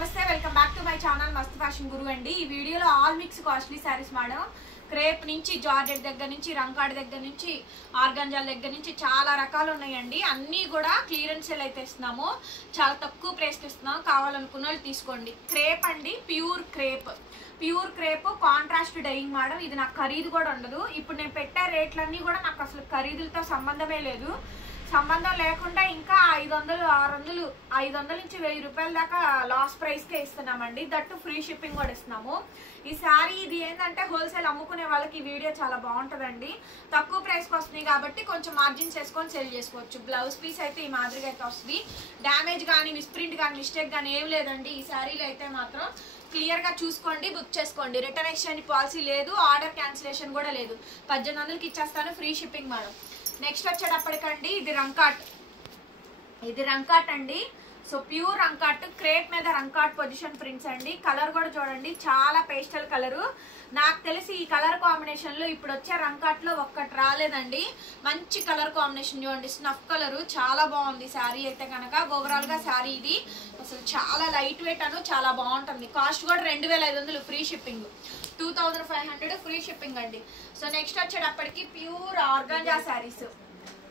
నమస్తే welcome back to my channel మస్త్ fashion గురు అండి। ఈ వీడియోలో all mix costly saris madam, crepe నుంచి జార్జెట్ దగ్గర నుంచి రంకాడ్ దగ్గర నుంచి ఆర్గాంజాల దగ్గర నుంచి చాలా రకాలు ఉన్నాయండి। అన్నీ కూడా క్లియరెన్స్ సేల్ అయితే ఇస్తున్నాము, చాలా తక్కువ ప్రైస్కి ఇస్తున్నాం। కావాలనుకున్న వాళ్ళు తీసుకోండి। క్రేప్ అండి, pure crepe contrast dyeing madam. ఇది నాకు ఖరీదు కూడా ఉండదు। ఇప్పుడు నేను పెట్టే రేట్లన్నీ కూడా నాకు అసలు ఖరీదులతో సంబంధమే లేదు। సంబంధం లేకుండా ఇంకా 500, 600, 500 నుంచి 1000 రూపాయల దాకా లాస్ ప్రైస్కే ఇస్తున్నామండి। దట్టు ఫ్రీ షిప్పింగ్ కూడా ఇస్తున్నాము। ఈ సారీ ఇది ఏంటంటే హోల్సేల్ అమ్ముకునే వాళ్ళకి ఈ వీడియో చాలా బాగుంటుందండి। తక్కువ ప్రైస్కి వస్తుంది కాబట్టి కొంచెం మార్జిన్స్ వేసుకొని సేల్ చేసుకోవచ్చు। బ్లౌజ్ పీస్ అయితే ఈ మాదిరిగా అయితే వస్తుంది। డ్యామేజ్ కానీ మిస్ప్రింట్ కానీ మిస్టేక్ కానీ ఏం లేదండి। ఈ సారీలో అయితే మాత్రం క్లియర్గా చూసుకోండి, బుక్ చేసుకోండి। రిటర్న్ ఎక్స్చేంజ్ పాలసీ లేదు, ఆర్డర్ క్యాన్సిలేషన్ కూడా లేదు। 1800కి ఇచ్చేస్తాను, ఫ్రీ షిప్పింగ్ మేడం। నెక్స్ట్ వచ్చేటప్పటికండి ఇది రంకాట్ అండి। సో ప్యూర్ రంకాట్, క్రేప్ మీద రంకాట్ పొజిషన్ ప్రింట్స్ అండి। కలర్ కూడా చూడండి, చాలా పేస్టల్ కలరు। నాకు తెలిసి ఈ కలర్ కాంబినేషన్ లో ఇప్పుడు వచ్చే రంకాట్ లో ఒక్కటి రాలేదండి। మంచి కలర్ కాంబినేషన్ చూడండి, స్నఫ్ కలరు, చాలా బాగుంది శారీ అయితే కనుక। ఓవరాల్ గా శారీ ఇది అసలు చాలా లైట్ వెయిట్ అను చాలా బాగుంటుంది। కాస్ట్ కూడా 2500, ఫ్రీ షిప్పింగ్ 2500 ఫ్రీ షిప్పింగ్ అండి। సో నెక్స్ట్ వచ్చేటప్పటికి pure organza saris,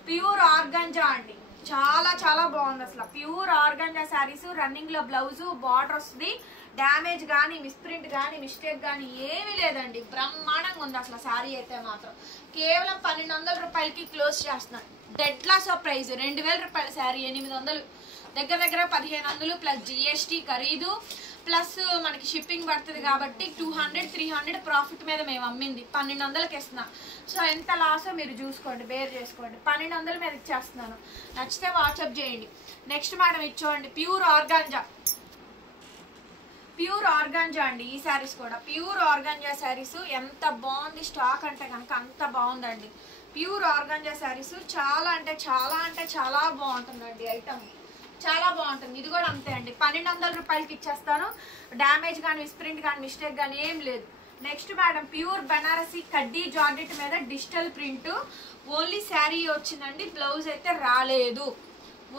pure organza అండి, చాలా చాలా బాగుంది అసలు। ప్యూర్ ఆర్గాంజా శారీస్, రన్నింగ్ లో బ్లౌజ్ బార్డర్ వస్తుంది। డ్యామేజ్ కానీ మిస్ప్రింట్ కానీ మిస్టేక్ కానీ ఏమీ లేదండి, బ్రహ్మాండంగా ఉంది అసలు శారీ అయితే మాత్రం। కేవలం 1200 రూపాయలకి క్లోజ్ చేస్తున్నాను। డెడ్ లాస్ ఆఫ్ ప్రైస్ 2000 రూపాయల శారీ 800, దగ్గర 1500 ప్లస్ జిఎస్టీ ఖరీదు ప్లస్ మనకి షిప్పింగ్ పడుతుంది కాబట్టి 200, 300 ప్రాఫిట్ మీద మేము అమ్మింది 1200కి ఇస్తున్నా। సో ఎంత లాసో మీరు చూసుకోండి, బేర్ చేసుకోండి। 1200 మీద ఇచ్చేస్తున్నాను, నచ్చితే వాట్సాప్ చేయండి। నెక్స్ట్ మేడం ఇచ్చోండి ప్యూర్ ఆర్గాంజా అండి। ఈ శారీస్ కూడా ప్యూర్ ఆర్గాంజా శారీస్, ఎంత బాగుంది స్టాక్ అంటే కనుక అంత బాగుందండి। ప్యూర్ ఆర్గాంజా శారీస్ చాలా అంటే చాలా బాగుంటుందండి, ఐటమ్ చాలా బాగుంటుంది। ఇది కూడా అంతే అండి, 1200 రూపాయలకి ఇచ్చేస్తాను। డ్యామేజ్ కానీ మిస్ప్రింట్ కానీ మిస్టేక్ కానీ ఏం లేదు। నెక్స్ట్ మేడం ప్యూర్ బనారసి కడ్డీ జార్జెట్ మీద డిజిటల్ ప్రింట్, ఓన్లీ శారీ వచ్చిందండి, బ్లౌజ్ అయితే రాలేదు।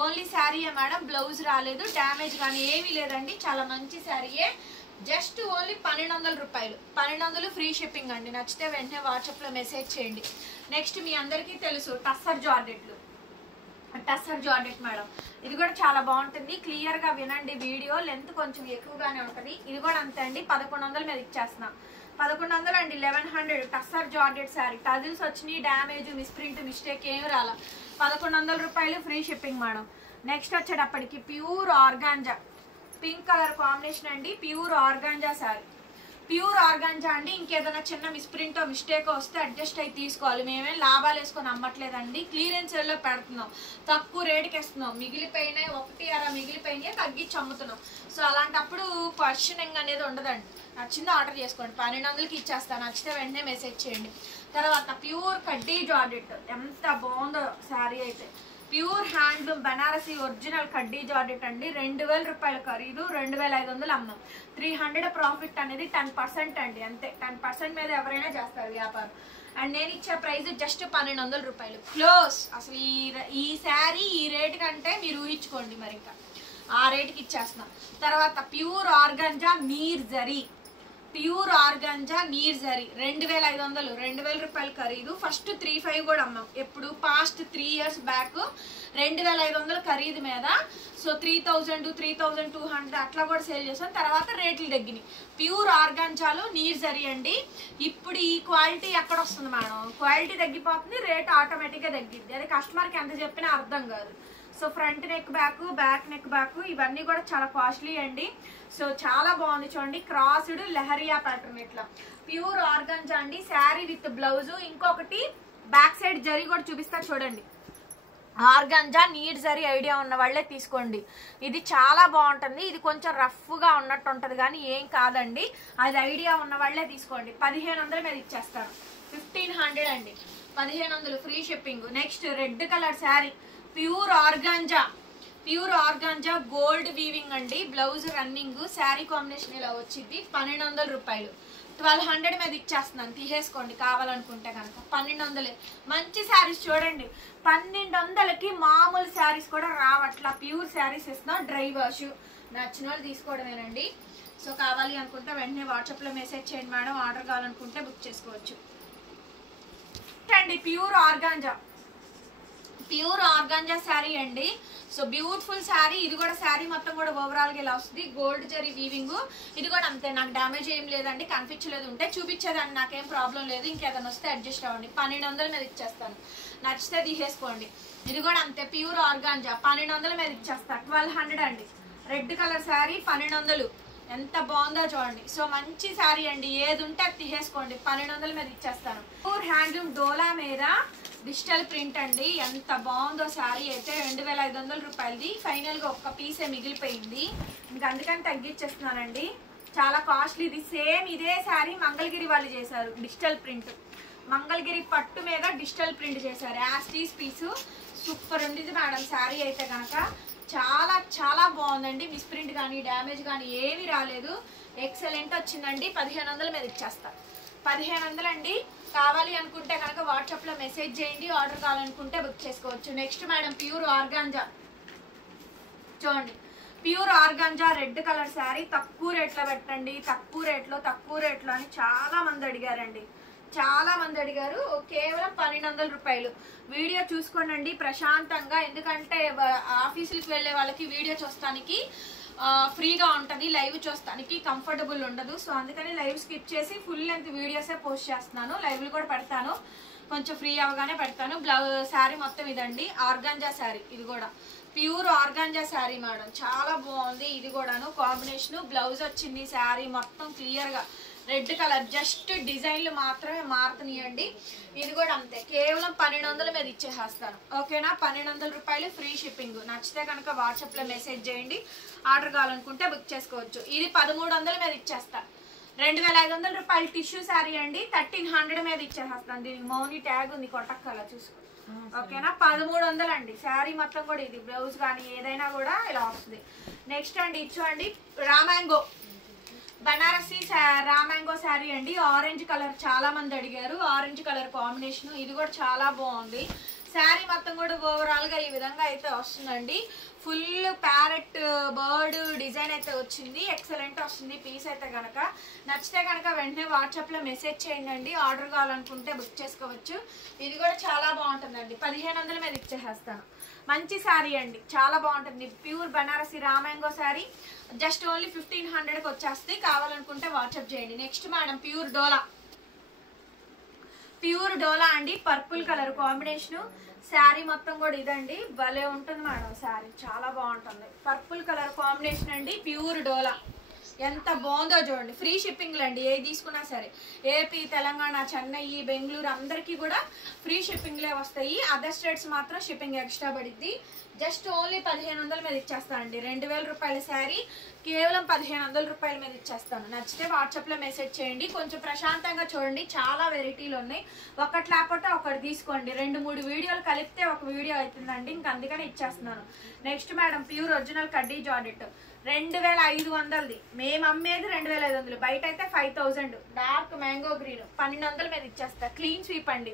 ఓన్లీ శారీయే మేడం, బ్లౌజ్ రాలేదు, డ్యామేజ్ కానీ ఏమీ లేదండి, చాలా మంచి శారీయే। జస్ట్ ఓన్లీ 1200 రూపాయలు, 1200 ఫ్రీ షిప్పింగ్ అండి। నచ్చితే వెంటనే వాట్సాప్లో మెసేజ్ చేయండి। నెక్స్ట్ మీ అందరికీ తెలుసు టస్సర్ జార్జెట్ మేడం, ఇది కూడా చాలా బాగుంటుంది। క్లియర్ గా వినండి, వీడియో లెంత్ కొంచెం ఎక్కువగానే ఉంటుంది। ఇది కూడా అంతే అండి, 1100 మీద ఇచ్చేస్తున్నా। 1100 అండి, 1100 టస్సర్ జార్జెట్ శారీ। టజిల్స్ వచ్చినాయి, డ్యామేజ్ మిస్ప్రింట్ మిస్టేక్ ఏమి రాలా, 1100 రూపాయలు ఫ్రీ షిప్పింగ్ మేడం। నెక్స్ట్ వచ్చేటప్పటికి pure organza, pink colour combination అండి, pure organza sari. Pure organza అండి, ఇంకేదైనా చిన్న మిస్ప్రింటో మిస్టేకో వస్తే అడ్జస్ట్ అయి తీసుకోవాలి। మేమేం లాభాలు వేసుకొని అమ్మట్లేదండి, క్లియరెన్స్ లో పెడుతున్నాం, తక్కువ రేటుకి ఇస్తున్నాం। మిగిలిపోయినాయి 1 మిగిలిపోయినాయి తగ్గించి అమ్ముతున్నాం। సో అలాంటప్పుడు క్వశ్చనింగ్ అనేది ఉండదండి, నచ్చిందో ఆర్డర్ చేసుకోండి, 1200కి ఇచ్చేస్తాను। నచ్చితే వెంటనే మెసేజ్ చేయండి। తర్వాత ప్యూర్ కడ్డీ జార్జెట్, ఎంత బాగుందో శారీ అయితే, ప్యూర్ హ్యాండ్లూమ్ బనారసి ఒరిజినల్ కడ్డీ జార్జెట్ అండి, 2000 రూపాయల ఖరీదు, 2500 అమ్మాం। 300 ప్రాఫిట్ అనేది 10% అండి, అంతే। 10% మీద ఎవరైనా చేస్తారు వ్యాపారం। అండ్ నేను ఇచ్చే ప్రైస్ జస్ట్ 1200 రూపాయలు క్లోజ్। అసలు ఈ శారీ ఈ రేటు కంటే మీరు ఊహించుకోండి, మరి ఇంకా ఆ రేటుకి ఇచ్చేస్తున్నాం। తర్వాత ప్యూర్ ఆర్గాంజా నీర్ జరీ, 2500, 2000 రూపాయలు ఖరీదు। ఫస్ట్ 3500 కూడా అమ్మాం, ఎప్పుడు పాస్ట్ 3 years బ్యాక్ 2500 ఖరీదు మీద। సో 3000, 3200 అట్లా కూడా సేల్ చేసాం, తర్వాత రేట్లు తగ్గినాయి। ప్యూర్ ఆర్గాంజాలో నీర్ జరీ అండి। ఇప్పుడు ఈ క్వాలిటీ ఎక్కడ వస్తుంది మేడం, క్వాలిటీ తగ్గిపోతుంది, రేట్ ఆటోమేటిక్గా తగ్గిద్ది, అది కస్టమర్కి ఎంత చెప్పినా అర్థం కాదు। So front neck back neck back ఇవన్నీ కూడా చాలా కాస్ట్లీ అండి। సో చాలా బాగుంది చూడండి, క్రాస్డ్ లెహరియా ప్యాటర్న్, ఇట్లా ప్యూర్ ఆర్గాంజా అండి, శారీ విత్ బ్లౌజ్। ఇంకొకటి బ్యాక్ సైడ్ జరీ కూడా చూపిస్తా చూడండి, ఆర్గాంజా నీడ్ జరీ ఐడియా ఉన్న వాళ్ళే తీసుకోండి, ఇది చాలా బాగుంటుంది। ఇది కొంచెం రఫ్ గా ఉన్నట్టు ఉంటది కానీ ఏం కాదండి, అది ఐడియా ఉన్న వాళ్ళే తీసుకోండి। 1500 మీద ఇచ్చేస్తాను, 1500 అండి, 1500 free shipping. Next red colour sari, pure organza gold weaving అండి, బ్లౌజ్ రన్నింగ్, శారీ కాంబినేషన్ ఇలా వచ్చింది, 1200 రూపాయలు, 1200 మీద ఇచ్చేస్తున్నాను, తీసేసుకోండి కావాలనుకుంటే కనుక। 1200 మంచి శారీస్ చూడండి, 1200కి మామూలు శారీస్ కూడా రావట్లా, ప్యూర్ శారీస్ ఇస్తున్నా, డ్రై వాష్ నచ్చిన వాళ్ళు తీసుకోవడమేనండి. సో కావాలి అనుకుంటే వెంటనే వాట్సాప్లో మెసేజ్ చేయండి మేడం. ఆర్డర్ కావాలనుకుంటే బుక్ చేసుకోవచ్చు అండి. ప్యూర్ ఆర్గాంజా శారీ అండి. So beautiful sari. ఇది కూడా శారీ మొత్తం కూడా ఓవరాల్ గా ఇలా వస్తుంది. Gold zari weaving. ఇది కూడా అంతే. నాకు డ్యామేజ్ ఏం లేదండి, కనిపించలేదు. ఉంటే చూపించేదండి, నాకేం ప్రాబ్లం లేదు. ఇంకేదైనా వస్తే అడ్జస్ట్ అవ్వండి. 1200 మీద ఇచ్చేస్తాను, నచ్చితే తీసేసుకోండి. ఇది కూడా అంతే, ప్యూర్ ఆర్గాంజా 1200 మీద ఇచ్చేస్తా. 1200 అండి. Red colour sari 1200. ఎంత బాగుందో చూడండి. సో మంచి శారీ అండి, ఏది ఉంటే అది తీసేసుకోండి. 1200 మీద ఇచ్చేస్తాను. ప్యూర్ హ్యాండ్లూమ్ డోలా మీద డిజిటల్ ప్రింట్ అండి. ఎంత బాగుందో శారీ అయితే. 2500 రూపాయలది. ఫైనల్ గా ఒక్క పీసే మిగిలిపోయింది, ఇంకా అందుకని తగ్గించేస్తున్నానండి. చాలా కాస్ట్లీ. ఇది సేమ్ ఇదే శారీ మంగళగిరి వాళ్ళు చేశారు. డిజిటల్ ప్రింట్, మంగళగిరి పట్టు మీద డిజిటల్ ప్రింట్ చేశారు. యాస్టీస్ పీసు సూపర్ ఉండేది మేడం. శారీ అయితే కనుక చాలా చాలా బాగుందండి. మిస్ప్రింట్ కానీ డ్యామేజ్ కానీ ఏమీ రాలేదు. ఎక్సలెంట్ వచ్చిందండి. 1500 మీద ఇచ్చేస్తా. 1500 అండి. కావాలి అనుకుంటే కనుక వాట్సాప్లో మెసేజ్ చేయండి. ఆర్డర్ కావాలనుకుంటే బుక్ చేసుకోవచ్చు. నెక్స్ట్ మేడం ప్యూర్ ఆర్గాంజా చూడండి. Pure organza red colour sari. తక్కువ రేట్లో పెట్టండి, తక్కువ రేట్లో అని చాలా మంది అడిగారండి. చాలా మంది అడిగారు. కేవలం 1200 రూపాయలు. వీడియో చూసుకోండి ప్రశాంతంగా, ఎందుకంటే ఆఫీసులకు వెళ్ళే వాళ్ళకి వీడియో చూస్తానికి ఫ్రీగా ఉంటుంది, లైవ్ చూస్తానికి కంఫర్టబుల్ ఉండదు. సో అందుకని లైవ్ స్కిప్ చేసి ఫుల్ లెంత్ వీడియోసే పోస్ట్ చేస్తున్నాను. లైవ్లు కూడా పెడతాను, కొంచెం ఫ్రీ అవగానే పెడతాను. శారీ మొత్తం ఇదండి, ఆర్గాంజా శారీ. ఇది కూడా ప్యూర్ ఆర్గాంజా శారీ మేడం. చాలా బాగుంది. ఇది కూడాను కాంబినేషన్. బ్లౌజ్ వచ్చింది. శారీ మొత్తం క్లియర్ గా రెడ్ కలర్. జస్ట్ డిజైన్లు మాత్రమే మారుతున్నాయండి. ఇది కూడా అంతే, కేవలం 1200 మీద ఇచ్చేసేస్తాను. ఓకేనా? 1200 రూపాయలు, ఫ్రీ షిప్పింగ్. నచ్చితే కనుక వాట్సాప్ లో మెసేజ్ చేయండి. ఆర్డర్ కావాలనుకుంటే బుక్ చేసుకోవచ్చు. ఇది 1300 మీద ఇచ్చేస్తా. 2500 రూపాయలు టిష్యూ శారీ అండి. 1300 మీద ఇచ్చేసేస్తాను. దీనికి మౌని ట్యాగ్ ఉంది, కొట్టక్కల చూసుకో. ఓకేనా? 1300 అండి. శారీ మొత్తం కూడా ఇది బ్లౌజ్ కానీ ఏదైనా కూడా ఇలా వస్తుంది. నెక్స్ట్ అండి ఇచ్చోండి రామాంగో బనారసి రామాంగో శారీ అండి. ఆరెంజ్ కలర్ చాలా మంది అడిగారు. Orange colour combination. ఇది కూడా చాలా బాగుంది. శారీ మొత్తం కూడా ఓవరాల్ గా ఈ విధంగా అయితే వస్తుందండి. ఫుల్ ప్యారెట్ బర్డ్ డిజైన్ అయితే వచ్చింది. ఎక్సలెంట్ వస్తుంది పీస్ అయితే కనుక. నచ్చితే కనుక వెంటనే వాట్సాప్ లో మెసేజ్ చేయండి. ఆర్డర్ కావాలనుకుంటే బుక్ చేసుకోవచ్చు. ఇది కూడా చాలా బాగుంటుందండి. 1500 మీద ఇచ్చేసేస్తాను. మంచి శారీ అండి, చాలా బాగుంటుంది. ప్యూర్ బనారసి రామాంగో శారీ. జస్ట్ ఓన్లీ 1500కి వచ్చేస్తే. కావాలనుకుంటే వాట్సాప్ చేయండి. నెక్స్ట్ మేడం ప్యూర్ డోలా అండి. Purple colour combination. శారీ మొత్తం కూడా ఇదండి. భలే ఉంటుంది మేడం శారీ, చాలా బాగుంటుంది. పర్పుల్ కలర్ కాంబినేషన్ అండి. ప్యూర్ డోలా ఎంత బాగుందో చూడండి. ఫ్రీ షిప్పింగ్ అండి, ఏది తీసుకున్నా సరే. ఏపీ, తెలంగాణ, చెన్నై, బెంగళూరు అందరికీ కూడా ఫ్రీ షిప్పింగ్లే వస్తాయి. అదర్ స్టేట్స్ మాత్రం షిప్పింగ్ ఎక్స్ట్రా పడిద్ది. జస్ట్ ఓన్లీ 1500 మీద ఇచ్చేస్తానండి. 2000 రూపాయల శారీ కేవలం 1500 రూపాయల మీద ఇచ్చేస్తాను. నచ్చితే వాట్సాప్ లో మెసేజ్ చేయండి. కొంచెం ప్రశాంతంగా చూడండి, చాలా వెరైటీలు ఉన్నాయి. ఒకటి లేకపోతే ఒకటి తీసుకోండి. 2-3 వీడియోలు కలిపితే ఒక వీడియో అవుతుందండి. ఇంక అందుకని ఇచ్చేస్తున్నాను. నెక్స్ట్ మేడం ప్యూర్ ఒరిజినల్ కడ్డీ జార్జెట్ 2500ది. మేము అమ్మేది 2500, బయట అయితే 5000. డార్క్ మ్యాంగో గ్రీన్ 1200 మీద ఇచ్చేస్తా. క్లీన్ స్వీప్ అండి.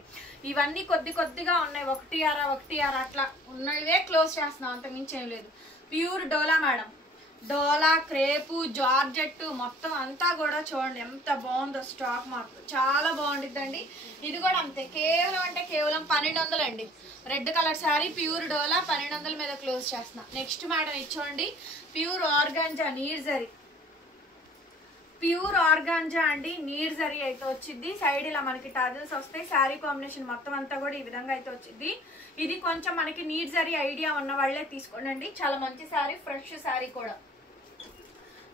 ఇవన్నీ కొద్దిగా ఉన్నాయి. 1 అట్లా ఉన్నవే క్లోజ్ చేస్తున్నాం, అంతకుమించి ఏం లేదు. ప్యూర్ డోలా మేడం. డోలా, క్రేపు, జార్జెట్ మొత్తం అంతా కూడా చూడండి ఎంత బాగుందో. స్టాక్ మాత్రం చాలా బాగుంటుందండి. ఇది కూడా అంతే, కేవలం 1200 అండి. Red colour sari pure dola 1200 మీద క్లోజ్ చేస్తున్నా. నెక్స్ట్ మేడం ఇచ్చోండి ప్యూర్ ఆర్గాంజా నీర్ జరీ. ప్యూర్ ఆర్గాంజా అండి. నీర్ జరీ అయితే వచ్చింది. సైడ్ ఇలా మనకి టజల్స్ వస్తాయి. శారీ కాంబినేషన్ మొత్తం అంతా కూడా ఈ విధంగా అయితే వచ్చింది. ఇది కొంచెం మనకి నీర్ జరీ ఐడియా ఉన్న వాళ్ళే తీసుకోండి. చాలా మంచి శారీ, ఫ్రెష్ శారీ కూడా.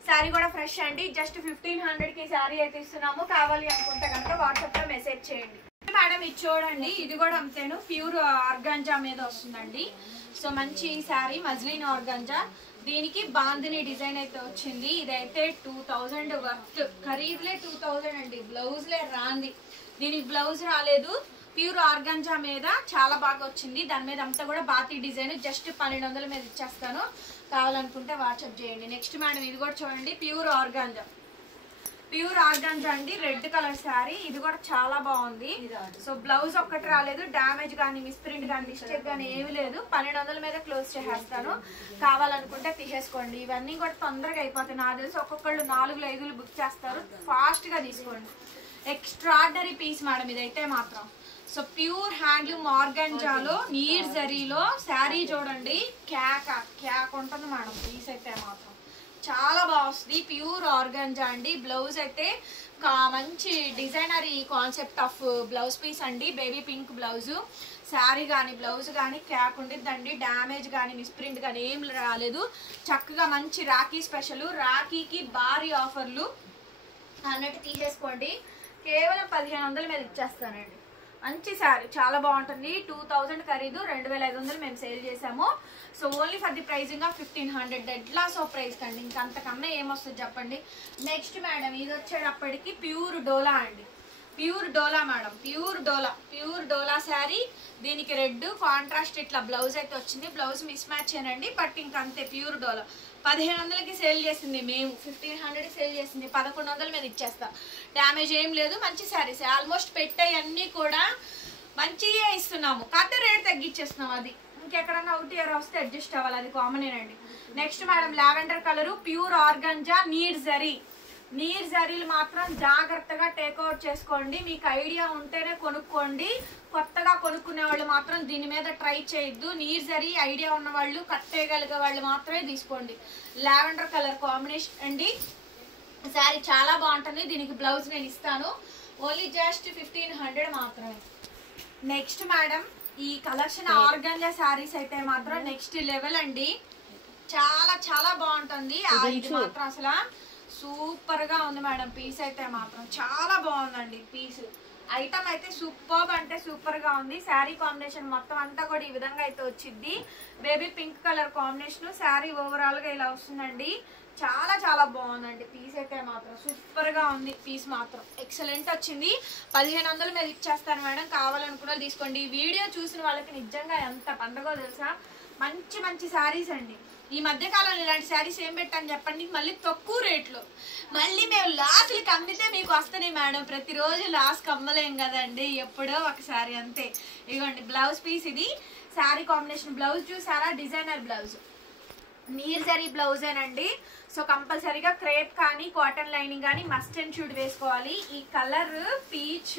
శారీ కూడా ఫ్రెష్ అండి. జస్ట్ 1500కి శారీ అయితే ఇస్తున్నాము. కావాలి అనుకుంటే కనుక వాట్సాప్ లో మెసేజ్ చేయండి. మేడం ఇది చూడండి, ఇది కూడా అంతేను. ప్యూర్ ఆర్గాంజా మీద వస్తుందండి. సో మంచి శారీ, మజ్లిన్ ఆర్గాంజా. దీనికి బాందిని డిజైన్ అయితే వచ్చింది. ఇదైతే 2000 వర్త్. ఖరీదులే 2000 అండి. బ్లౌజ్లే రాంది. దీనికి బ్లౌజ్ రాలేదు. ప్యూర్ ఆర్గాంజా మీద చాలా బాగా వచ్చింది. దాని మీద అంతా కూడా బాతి డిజైన్. జస్ట్ 1200 మీద ఇచ్చేస్తాను. కావాలనుకుంటే వాట్సాప్ చేయండి. నెక్స్ట్ మేడం ఇది కూడా చూడండి, ప్యూర్ ఆర్గాంజా. ప్యూర్ ఆర్గాంజా అండి, రెడ్ కలర్ శారీ. ఇది కూడా చాలా బాగుంది. సో బ్లౌజ్ ఒక్కటి రాలేదు, డ్యామేజ్ కానీ మిస్ప్రింట్ కానీ మిస్టేక్ కానీ ఏమి లేదు. 1200 మీద క్లోజ్ చేసేస్తాను, కావాలనుకుంటే తీసేసుకోండి. ఇవన్నీ కూడా తొందరగా అయిపోతాయి. నాకు తెలిసి ఒక్కొక్కళ్ళు 4-5 బుక్ చేస్తారు, ఫాస్ట్ గా తీసుకోండి. ఎక్స్ట్రాడనరీ పీస్ మేడం ఇదైతే మాత్రం. సో ప్యూర్ హ్యాండ్లూమ్ ఆర్గాంజాలో నీర్ జరీలో శారీ చూడండి, క్యాక్ ఉంటుంది మేడం. పీస్ అయితే మాత్రం చాలా బాగా వస్తుంది. ప్యూర్ ఆర్గాంజా అండి. బ్లౌజ్ అయితే మంచి డిజైనరీ కాన్సెప్ట్ ఆఫ్ బ్లౌజ్ పీస్ అండి. Baby pink blouse. శారీ కానీ బ్లౌజ్ కానీ క్యాక్ ఉండిద్దండి. డ్యామేజ్ కానీ మిస్ప్రింట్ కానీ ఏం రాలేదు. చక్కగా మంచి రాఖీ స్పెషల్, రాఖీకి భారీ ఆఫర్లు అన్నట్టు తీసేసుకోండి. కేవలం 1500 మీద ఇచ్చేస్తానండి. మంచి శారీ, చాలా బాగుంటుంది. 2000 ఖరీదు, 2500 మేము సేల్ చేసాము. So only for the pricing of 1500. Dead loss of price కండి, ఇంకంతకన్నా ఏమొస్తుంది చెప్పండి. నెక్స్ట్ మేడం ఇది వచ్చేటప్పటికి ప్యూర్ డోలా అండి. ప్యూర్ డోలా మేడం, ప్యూర్ డోలా శారీ. దీనికి రెడ్ కాంట్రాస్ట్ ఇట్లా బ్లౌజ్ అయితే వచ్చింది. బ్లౌజ్ మిస్ మ్యాచ్ ఏనండి, బట్ ఇంకంతే. ప్యూర్ డోలా 1500కి సేల్ చేసింది, మేము 1500కి సేల్ చేసింది. 1100 మీద ఇచ్చేస్తా. డ్యామేజ్ ఏం లేదు, మంచి శారీస్. ఆల్మోస్ట్ పెట్టేయన్నీ కూడా మంచిగా ఇస్తున్నాము, కాకపోతే రేట్ తగ్గించేస్తున్నాం. అది ఇంకెక్కడన్నా ఒకటి ఎవరు వస్తే అడ్జస్ట్ అవ్వాలి, అది కామనేనండి. Next madam lavender colour, pure organza, నీర్ జరీలు మాత్రం జాగ్రత్తగా టేక్అవుట్ చేసుకోండి. మీకు ఐడియా ఉంటేనే కొనుక్కోండి. కొత్తగా కొనుక్కునే వాళ్ళు మాత్రం దీని మీద ట్రై చేయొద్దు. నీర్ జరీ ఐడియా ఉన్న వాళ్ళు, కట్టేయగలిగే వాళ్ళు మాత్రమే తీసుకోండి. లావెండర్ కలర్ కాంబినేషన్ అండి. శారీ చాలా బాగుంటుంది. దీనికి బ్లౌజ్ నేను ఇస్తాను, ఓన్లీ జస్ట్ 1500 మాత్రమే. నెక్స్ట్ మేడం ఈ కలెక్షన్ ఆర్గాంజా శారీస్ అయితే మాత్రం నెక్స్ట్ లెవెల్ అండి. చాలా చాలా బాగుంటుంది. ఇది మాత్రం అసలు సూపర్ గా ఉంది మేడం. పీస్ అయితే మాత్రం చాలా బాగుందండి. పీస్ ఐటమ్ అయితే సూపర్ అంటే సూపర్ గా ఉంది. శారీ కాంబినేషన్ మొత్తం అంతా కూడా ఈ విధంగా అయితే వచ్చింది. Baby pink colour combination. Sari overall గా ఇలా వస్తుందండి. చాలా చాలా బాగుందండి. పీస్ అయితే మాత్రం సూపర్ గా ఉంది. పీస్ మాత్రం ఎక్సలెంట్ వచ్చింది. 1500 మీద ఇచ్చేస్తాను మేడం, కావాలనుకున్న తీసుకోండి. ఈ వీడియో చూసిన వాళ్ళకి నిజంగా ఎంత పండగో తెలుసా. మంచి మంచి శారీస్ అండి. ఈ మధ్య కాలంలో ఇలాంటి శారీస్ ఏం పెట్టాను చెప్పండి, మళ్ళీ తక్కువ రేట్లో. మళ్ళీ మేము లాస్ట్కి అమ్మితే మీకు వస్తున్నాయి మేడం. ప్రతిరోజు లాస్ట్కి అమ్మలేం కదండి, ఎప్పుడో ఒకసారి అంతే. ఇదిగోండి బ్లౌజ్ పీస్. ఇది శారీ కాంబినేషన్. బ్లౌజ్ చూసారా, డిజైనర్ బ్లౌజ్, నీర్ జరీ బ్లౌజేనండి. సో కంపల్సరీగా క్రేప్ కానీ కాటన్ లైనింగ్ కానీ మస్ట్ అండ్ షూడ్ వేసుకోవాలి. ఈ కలర్ పీచ్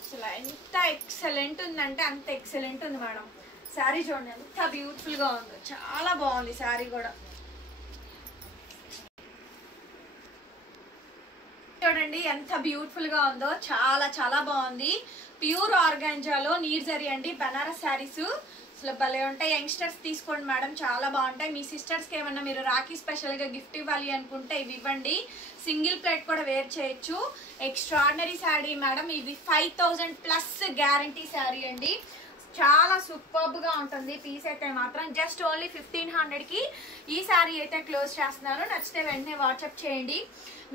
అసలు ఎంత ఎక్సలెంట్ ఉందంటే అంత ఎక్సలెంట్ ఉంది మేడం. శారీ చూడండి ఎంత బ్యూటిఫుల్ గా ఉందో, చాలా బాగుంది శారీ కూడా. చూడండి ఎంత బ్యూటిఫుల్ గా ఉందో, చాలా చాలా బాగుంది. ప్యూర్ ఆర్గాంజాలో నీర్ జరీ అండి. బనారస్ శారీస్ అసలు భలే ఉంటాయి. యంగ్స్టర్స్ తీసుకోండి మేడం, చాలా బాగుంటాయి. మీ సిస్టర్స్కి ఏమన్నా మీరు రాఖీ స్పెషల్గా గిఫ్ట్ ఇవ్వాలి అనుకుంటే ఇవి ఇవ్వండి. సింగిల్ ప్లేట్ కూడా వేర్ చేయొచ్చు. Extraordinary sari madam. ఇది 5000+ గ్యారంటీ శారీ అండి. చాలా సూపర్బ్ గా ఉంటుంది. పీస్ అయితే మాత్రం జస్ట్ ఓన్లీ 1500కి ఈ శారీ అయితే క్లోజ్ చేస్తున్నారు. నచ్చితే వెంటనే వాట్సాప్ చేయండి.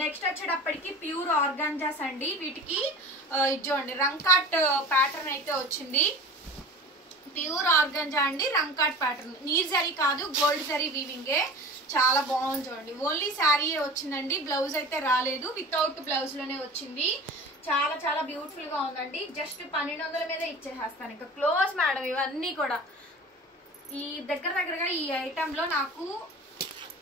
నెక్స్ట్ వచ్చేటప్పటికి ప్యూర్ ఆర్గాంజాస్ అండి. వీటికి చూడండి రంకాట్ ప్యాటర్న్ అయితే వచ్చింది. ప్యూర్ ఆర్గాంజా అండి, రంకాట్ ప్యాటర్న్. నీర్ జరీ కాదు, గోల్డ్ జరీ వీవింగే. చాలా బాగుంది చూడండి. ఓన్లీ శారీ వచ్చిందండి, బ్లౌజ్ అయితే రాలేదు. వితౌట్ బ్లౌజ్ లోనే వచ్చింది. చాలా చాలా బ్యూటిఫుల్ గా ఉందండి. జస్ట్ 1200 మీద ఇచ్చేసేస్తాను. ఇంకా క్లోజ్ మేడం. ఇవన్నీ కూడా ఈ దగ్గరగా ఈ ఐటమ్ లో నాకు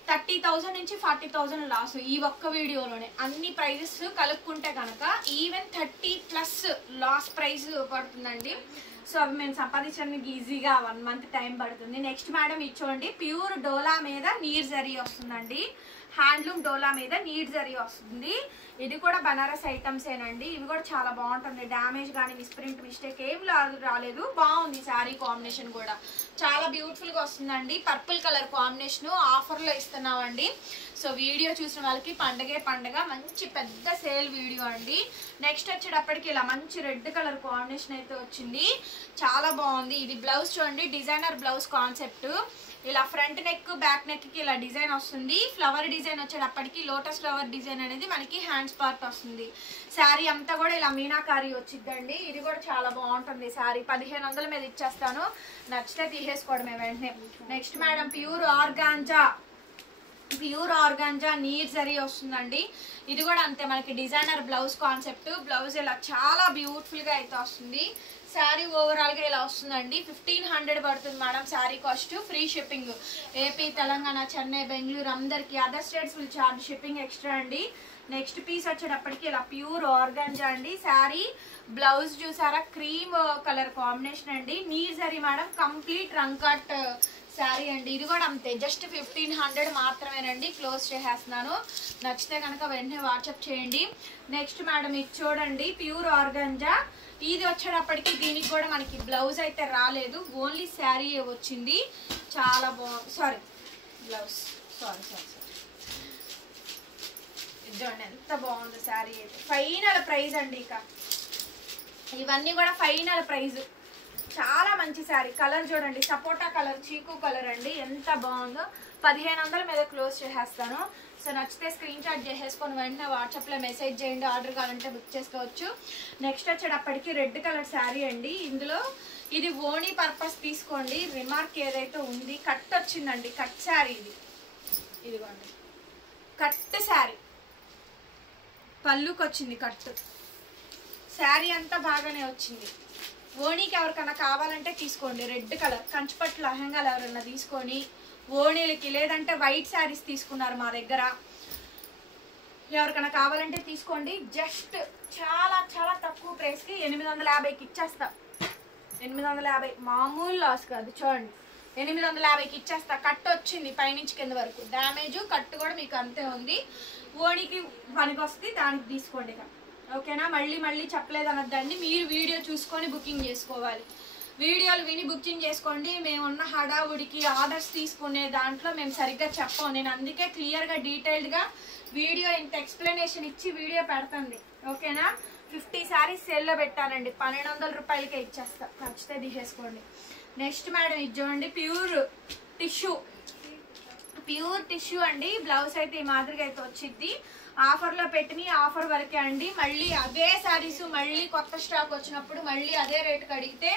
30,000 నుంచి 40,000 లాస్ ఈ ఒక్క వీడియోలోనే. అన్ని ప్రైజెస్ కలుపుకుంటే కనుక ఈవెన్ 30+ లాస్ ప్రైస్ పడుతుందండి. సో అవి మేము సంపాదించడానికి ఈజీగా 1 మంత్ టైం పడుతుంది. నెక్స్ట్ మేడం ఇచ్చోండి, ప్యూర్ డోలా మీద నీర్ జరీ వస్తుందండి. హ్యాండ్లూమ్ డోలా మీద నీర్ జరీ వస్తుంది. ఇది కూడా బనారస్ ఐటమ్స్ ఏనండి. ఇవి కూడా చాలా బాగుంటుంది. డ్యామేజ్ కానీ మిస్ప్రింట్ మిస్టేక్ ఏం రాలేదు. బాగుంది శారీ కాంబినేషన్ కూడా చాలా బ్యూటిఫుల్ గా వస్తుందండి. పర్పుల్ కలర్ కాంబినేషన్ ఆఫర్ లో ఇస్తున్నామండి. సో వీడియో చూసిన వాళ్ళకి పండగే పండగ, మంచి పెద్ద సేల్ వీడియో అండి. నెక్స్ట్ వచ్చేటప్పటికి ఇలా మంచి రెడ్ కలర్ కాంబినేషన్ అయితే వచ్చింది. చాలా బాగుంది. ఇది బ్లౌజ్ చూడండి, డిజైనర్ బ్లౌజ్ కాన్సెప్ట్. ఇలా ఫ్రంట్ నెక్ బ్యాక్ నెక్ కి ఇలా డిజైన్ వస్తుంది. ఫ్లవర్ డిజైన్ వచ్చేటప్పటికి లోటస్ ఫ్లవర్ డిజైన్ అనేది మనకి హ్యాండ్స్ పార్ట్ వస్తుంది. శారీ అంతా కూడా ఇలా మీనాకారి వచ్చిందండి. ఇది కూడా చాలా బాగుంటుంది శారీ. 1500 మీద ఇచ్చేస్తాను. నచ్చితే తీసేసుకోవడమే వెంటనే. Next madam pure organza. Pure organza నీర్ జరీ వస్తుందండి. ఇది కూడా అంతే, మనకి డిజైనర్ బ్లౌజ్ కాన్సెప్ట్. బ్లౌజ్ ఇలా చాలా బ్యూటిఫుల్ గా అయితే వస్తుంది. శారీ ఓవరాల్ గా ఇలా వస్తుందండి. 1500 పడుతుంది madam sari cost. Free shipping. AP, Telangana, Chennai, Bengaluru అందరికి. Other states will charge shipping extra అండి. నెక్స్ట్ పీస్ వచ్చేటప్పటికి ఇలా ప్యూర్ ఆర్గాంజా అండి. శారీ బ్లౌజ్ చూసారా, క్రీమ్ కలర్ కాంబినేషన్ అండి. నీర్ జరీ మేడం, కంప్లీట్ రంకట్ శారీ అండి. ఇది కూడా అంతే, జస్ట్ 1500 మాత్రమేనండి. క్లోజ్ చేసేస్తున్నాను. నచ్చితే కనుక వెంటనే వాట్సాప్ చేయండి. నెక్స్ట్ మేడం ఇది చూడండి, ప్యూర్ ఆర్గాంజా. ఇది వచ్చేటప్పటికి దీనికి కూడా మనకి బ్లౌజ్ అయితే రాలేదు, ఓన్లీ శారీ వచ్చింది. చాలా బాగుంది. Sorry blouse, sorry sorry sorry. ఇది చూడండి ఎంత బాగుంది శారీ అయితే. ఫైనల్ ప్రైస్ అండి. ఇక ఇవన్నీ కూడా ఫైనల్ ప్రైస్. చాలా మంచి శారీ. కలర్ చూడండి, సపోటా కలర్, చీకు కలర్ అండి. ఎంత బాగుందో. 1500 మీద క్లోజ్ చేసేస్తాను. సో నచ్చితే స్క్రీన్ షాట్ చేసేసుకొని వెంటనే వాట్సాప్లో మెసేజ్ చేయండి. ఆర్డర్ కావాలంటే బుక్ చేసుకోవచ్చు. నెక్స్ట్ వచ్చేటప్పటికి రెడ్ కలర్ శారీ అండి. ఇందులో ఇది ఓణీ పర్పస్ తీసుకోండి. రిమార్క్ ఏదైతే ఉంది, కట్ వచ్చిందండి. కట్ శారీ ఇది. ఇదిగోండి కట్ శారీ, పళ్ళుకి వచ్చింది కట్టు. శారీ అంతా బాగానే వచ్చింది. ఓణీకి ఎవరికన్నా కావాలంటే తీసుకోండి. రెడ్ కలర్ కంచిపట్టు లెహంగాలు ఎవరన్నా తీసుకొని ఓణీలకి, లేదంటే వైట్ శారీస్ తీసుకున్నారు మా దగ్గర, ఎవరికన్నా కావాలంటే తీసుకోండి. జస్ట్ చాలా చాలా తక్కువ ప్రైస్కి 850కి ఇచ్చేస్తా. 850, మామూలు లాస్ కాదు. చూడండి 850కి ఇచ్చేస్తా. కట్టు వచ్చింది పైనుంచి కింద వరకు. డ్యామేజ్ కట్టు కూడా మీకు అంతే ఉంది. ఓణీకి పనికి వస్తుంది, దానికి తీసుకోండి ఇక. ఓకేనా? మళ్ళీ మళ్ళీ చెప్పలేదు అనొద్దండి. మీరు వీడియో చూసుకొని బుకింగ్ చేసుకోవాలి. వీడియోలు విని బుకింగ్ చేసుకోండి. మేమున్న హడావుడికి ఆర్డర్స్ తీసుకునే దాంట్లో మేము సరిగ్గా చెప్పాం. నేను అందుకే క్లియర్గా డీటెయిల్డ్గా వీడియో ఇంత ఎక్స్ప్లెనేషన్ ఇచ్చి వీడియో పెడతాంది. ఓకేనా? 50 శారీస్ సేల్లో పెట్టానండి. 1200 రూపాయలకే ఇచ్చేస్తా. నచ్చితే తీసేసుకోండి. నెక్స్ట్ మేడం ఇది చూడండి, ప్యూర్ టిష్యూ. ప్యూర్ టిష్యూ అండి. బ్లౌజ్ అయితే ఈ మాదిరిగా అయితే వచ్చింది. ఆఫర్లో పెట్టిన ఆఫర్ వరకే అండి. మళ్ళీ అదే శారీస్ మళ్ళీ కొత్త స్టాక్ వచ్చినప్పుడు మళ్ళీ అదే రేటుకి అడిగితే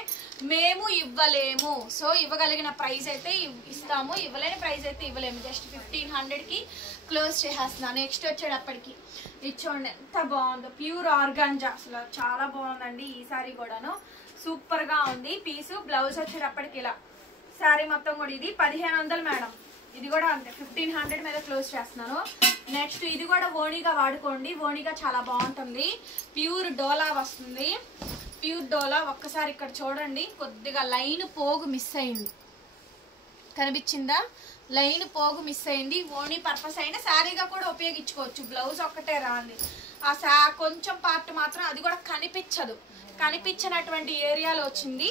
మేము ఇవ్వలేము. సో ఇవ్వగలిగిన ప్రైస్ అయితే ఇస్తాము, ఇవ్వలేని ప్రైస్ అయితే ఇవ్వలేము. జస్ట్ 1500కి క్లోజ్ చేసేస్తున్నాను. నెక్స్ట్ వచ్చేటప్పటికి ఇది చూడండి ఎంత బాగుందో, ప్యూర్ ఆర్గాంజా. అసలు చాలా బాగుందండి. ఈ శారీ కూడాను సూపర్గా ఉంది. పీసు బ్లౌజ్ వచ్చేటప్పటికి ఇలా. శారీ మొత్తం కూడా ఇది 1500 మేడం. ఇది కూడా అంతే 1500 మీద క్లోజ్ చేస్తున్నాను. నెక్స్ట్ ఇది కూడా ఓణీగా వాడుకోండి. ఓణీగా చాలా బాగుంటుంది. ప్యూర్ డోలా వస్తుంది. ప్యూర్ డోలా. ఒక్కసారి ఇక్కడ చూడండి, కొద్దిగా లైన్ పోగు మిస్ అయింది, కనిపించిందా? లైన్ పోగు మిస్ అయింది. ఓణీ పర్పస్ అయినా శారీగా కూడా ఉపయోగించుకోవచ్చు. బ్లౌజ్ ఒక్కటే రాంది. ఆ కొంచెం పార్ట్ మాత్రం అది కూడా కనిపించదు. కనిపించినటువంటి ఏరియాలో వచ్చింది.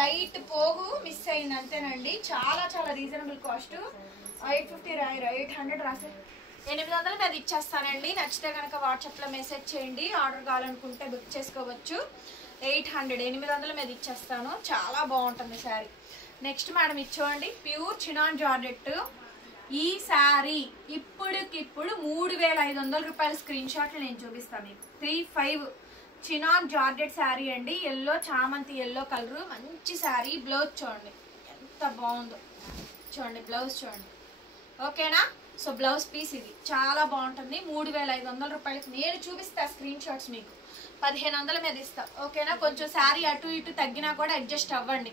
లైట్ పోగు మిస్ అయింది అంతేనండి. చాలా చాలా రీజనబుల్ కాస్ట్. 850 800 రాసే 800 మీద ఇచ్చేస్తానండి. నచ్చితే కనుక వాట్సాప్లో మెసేజ్ చేయండి. ఆర్డర్ కావాలనుకుంటే బుక్ చేసుకోవచ్చు. 800 మీద ఇచ్చేస్తాను. చాలా బాగుంటుంది శారీ. నెక్స్ట్ మేడం ఇది చూడండి, ప్యూర్ చినాన్ జార్జెట్. ఈ శారీ ఇప్పుడుకిప్పుడు 3500 రూపాయల స్క్రీన్ షాట్లు నేను చూపిస్తాను మీకు. 35 చినాన్ జార్జెట్ శారీ అండి. ఎల్లో, చామంతి ఎల్లో కలర్, మంచి శారీ. బ్లౌజ్ చూడండి ఎంత బాగుందో. చూడండి బ్లౌజ్ చూడండి. ఓకేనా? సో బ్లౌజ్ పీస్ ఇది చాలా బాగుంటుంది. 3500 రూపాయలకి నేను చూపిస్తా స్క్రీన్ షాట్స్ మీకు. 1500 మీద ఇస్తా. ఓకేనా? కొంచెం శారీ అటు ఇటు తగ్గినా కూడా అడ్జస్ట్ అవ్వండి.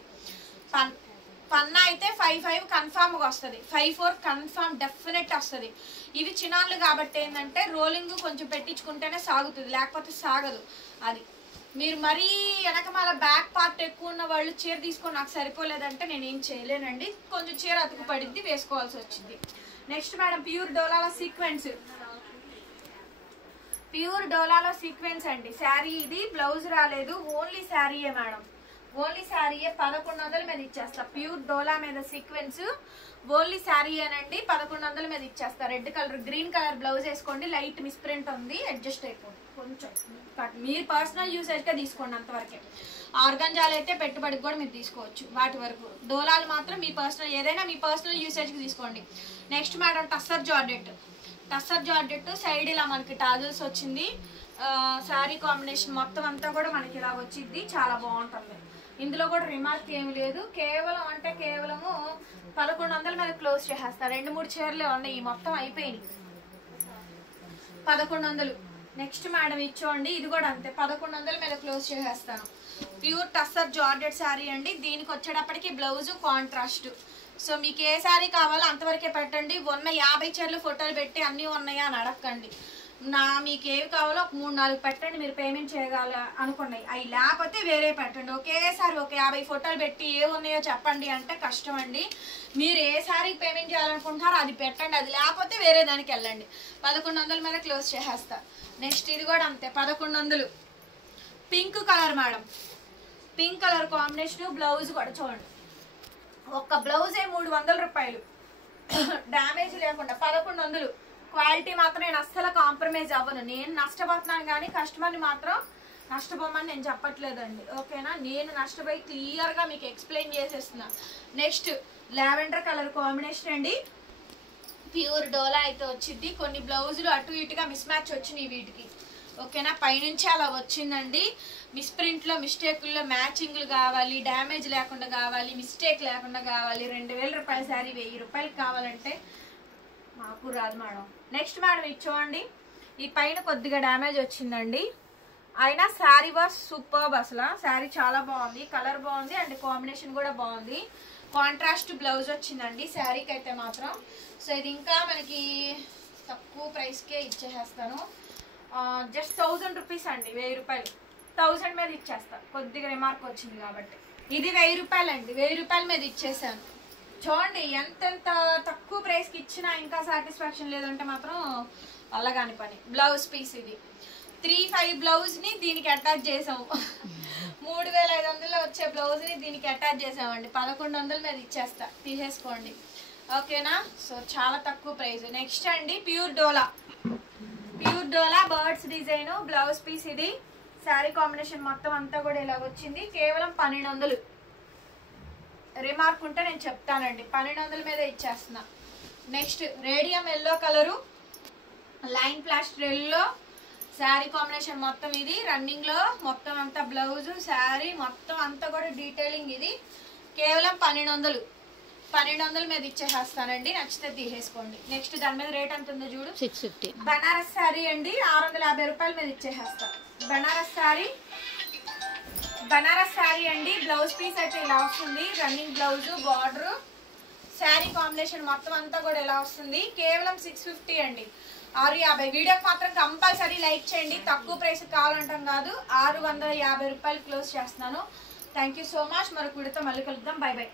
పన్నా అయితే 55 కన్ఫామ్గా వస్తుంది. 54 కన్ఫామ్ డెఫినెట్ వస్తుంది. ఇవి చినాన్లు కాబట్టి ఏంటంటే రోలింగ్ కొంచెం పెట్టించుకుంటేనే సాగుతుంది, లేకపోతే సాగదు. అది మీరు మరీ వెనకమాల బ్యాక్ పార్ట్ ఎక్కువ ఉన్న వాళ్ళు చీర తీసుకొని నాకు సరిపోలేదంటే నేను ఏం చేయలేనండి. కొంచెం చీర అతుకు పడింది, వేసుకోవాల్సి వచ్చింది. నెక్స్ట్ మేడం ప్యూర్ డోలాలో సీక్వెన్స్. ప్యూర్ డోలాలో సీక్వెన్స్ అండి. శారీ ఇది. బ్లౌజ్ రాలేదు, ఓన్లీ శారీయే మేడం. ఓన్లీ శారీయే. 1100 మీద ఇచ్చేస్తా. ప్యూర్ డోలా మీద సీక్వెన్స్ ఓన్లీ శారీయేనండి. 1100 మీద ఇచ్చేస్తా. Red colour, green colour blouse వేసుకోండి. లైట్ మిస్ప్రింట్ ఉంది, అడ్జస్ట్ అయిపోండి కొంచెం. మీరు పర్సనల్ యూసేజ్గా తీసుకోండి అంతవరకే. ఆర్గంజాలు అయితే పెట్టుబడికి కూడా మీరు తీసుకోవచ్చు వాటి వరకు. డోలాలు మాత్రం మీ పర్సనల్, ఏదైనా మీ పర్సనల్ యూసేజ్కి తీసుకోండి. Next madam tussar georgette. Tussar georgette side ఇలా మనకి టాజల్స్ వచ్చింది. శారీ కాంబినేషన్ మొత్తం అంతా కూడా మనకి ఇలా వచ్చింది. చాలా బాగుంటుంది. ఇందులో కూడా రిమార్క్ ఏమి లేదు. కేవలం అంటే కేవలము 1100 మీద క్లోజ్ చేసేస్తా. 2-3 చీరలే ఉన్నాయి, మొత్తం అయిపోయినాయి. 1100. నెక్స్ట్ మేడం ఇచ్చోండి, ఇది కూడా అంతే 1100 మీద క్లోజ్ చేసేస్తాను. ప్యూర్ టస్సర్ జార్జెట్ శారీ అండి. దీనికి వచ్చేటప్పటికి బ్లౌజ్ కాంట్రాస్ట్. సో మీకు ఏ శారీ కావాలో అంతవరకే పెట్టండి. ఉన్న 50 చీరలు ఫోటోలు పెట్టి అన్నీ ఉన్నాయా అని అడగండి. మీకు ఏవి కావాలో ఒక 3-4 పెట్టండి, మీరు పేమెంట్ చేయగల అనుకున్నాయి. అవి లేకపోతే వేరే పెట్టండి. ఒకేసారి ఒక 50 ఫోటోలు పెట్టి ఏ ఉన్నాయో చెప్పండి అంటే కష్టం అండి. మీరు ఏ శారీకి పేమెంట్ చేయాలనుకుంటున్నారో అది పెట్టండి, అది లేకపోతే వేరే దానికి వెళ్ళండి. 1100 మీద క్లోజ్ చేసేస్తా. నెక్స్ట్ ఇది కూడా అంతే 1100. Pink colour madam, pink colour combination. Blouse కూడా చూడండి, ఒక్క బ్లౌజే 300 రూపాయలు, డ్యామేజ్ లేకుండా 1100. క్వాలిటీ మాత్రం నేను అస్సలు కాంప్రమైజ్ అవ్వను. నేను నష్టపోతున్నాను కానీ కస్టమర్ని మాత్రం నష్టపోమని నేను చెప్పట్లేదండి, ఓకేనా. నేను నష్టపోయి క్లియర్గా మీకు ఎక్స్ప్లెయిన్ చేసేస్తున్నా. నెక్స్ట్ లావెండర్ కలర్ కాంబినేషన్ అండి. ప్యూర్ డోలా అయితే వచ్చింది. కొన్ని బ్లౌజులు అటు ఇటుగా మిస్ మ్యాచ్ వచ్చినాయి వీటికి, ఓకేనా. పైనుంచి అలా వచ్చిందండి. మిస్ప్రింట్లో మిస్టేకుల్లో మ్యాచింగ్లు కావాలి, డ్యామేజ్ లేకుండా కావాలి, మిస్టేక్ లేకుండా కావాలి. 2000 రూపాయల శారీ 1000 రూపాయలకి కావాలంటే మాకు రాదు మేడం. నెక్స్ట్ మేడం ఇచ్చోండి, ఈ పైన కొద్దిగా డ్యామేజ్ వచ్చిందండి, అయినా శారీ వాస్ సూపర్బ్. అసలు శారీ చాలా బాగుంది, కలర్ బాగుంది అండ్ కాంబినేషన్ కూడా బాగుంది. కాంట్రాస్ట్ బ్లౌజ్ వచ్చిందండి శారీకి అయితే మాత్రం. సో ఇది ఇంకా మనకి తక్కువ ప్రైస్కే ఇచ్చేసేస్తాను. జస్ట్ 1000 రూపీస్ అండి, 1000 రూపాయలు. 1000 మీద ఇచ్చేస్తా, కొద్దిగా రిమార్క్ వచ్చింది కాబట్టి. ఇది 1000 రూపాయలు అండి, 1000 రూపాయల మీద ఇచ్చేసాను. చూడండి ఎంతెంత తక్కువ ప్రైస్కి ఇచ్చినా ఇంకా సాటిస్ఫాక్షన్ లేదంటే మాత్రం అల్లగాని పని. బ్లౌజ్ పీస్ ఇది 3-5 బ్లౌజ్ని దీనికి అటాచ్ చేసాము. 3500 వచ్చే బ్లౌజ్ని దీనికి అటాచ్ చేసామండి. 1100 మీద ఇచ్చేస్తా, తీసేసుకోండి, ఓకేనా. సో చాలా తక్కువ ప్రైస్. నెక్స్ట్ అండి ప్యూర్ డోలా, ప్యూర్ డోలా బర్డ్స్ డిజైన్ బ్లౌజ్ పీస్ ఇది. శారీ కాంబినేషన్ మొత్తం అంతా కూడా ఇలా వచ్చింది. కేవలం 1200. రిమార్క్ ఉంటే నేను చెప్తానండి, 1200 మీద ఇచ్చేస్తున్నా. Next radium yellow colour, line plaster yellow sari combination మొత్తం ఇది. రన్నింగ్ లో మొత్తం అంతా బ్లౌజ్ శారీ మొత్తం అంతా కూడా డీటెయిలింగ్ ఇది. కేవలం 1200 మీద ఇచ్చేసేస్తానండి, నచ్చితే తీసేసుకోండి. నెక్స్ట్ దాని మీద రేట్ ఎంత ఉందో చూడు, 650. బనారస్ శారీ అండి, 650 రూపాయల మీద ఇచ్చేసేస్తా. బనారస్ శారీ అండి. బ్లౌజ్ పీస్ అయితే ఇలా వస్తుంది, running blouse border. Sari combination మొత్తం అంతా కూడా ఇలా వస్తుంది. కేవలం 650 అండి, 650. వీడియోకి మాత్రం కంపల్సరీ లైక్ చేయండి. తక్కువ ప్రైస్ కావాలంటాం కాదు, 650 రూపాయలు క్లోజ్ చేస్తున్నాను. Thank you so much. మరొక వీడియోతో మళ్ళీ కలుద్దాం. By by.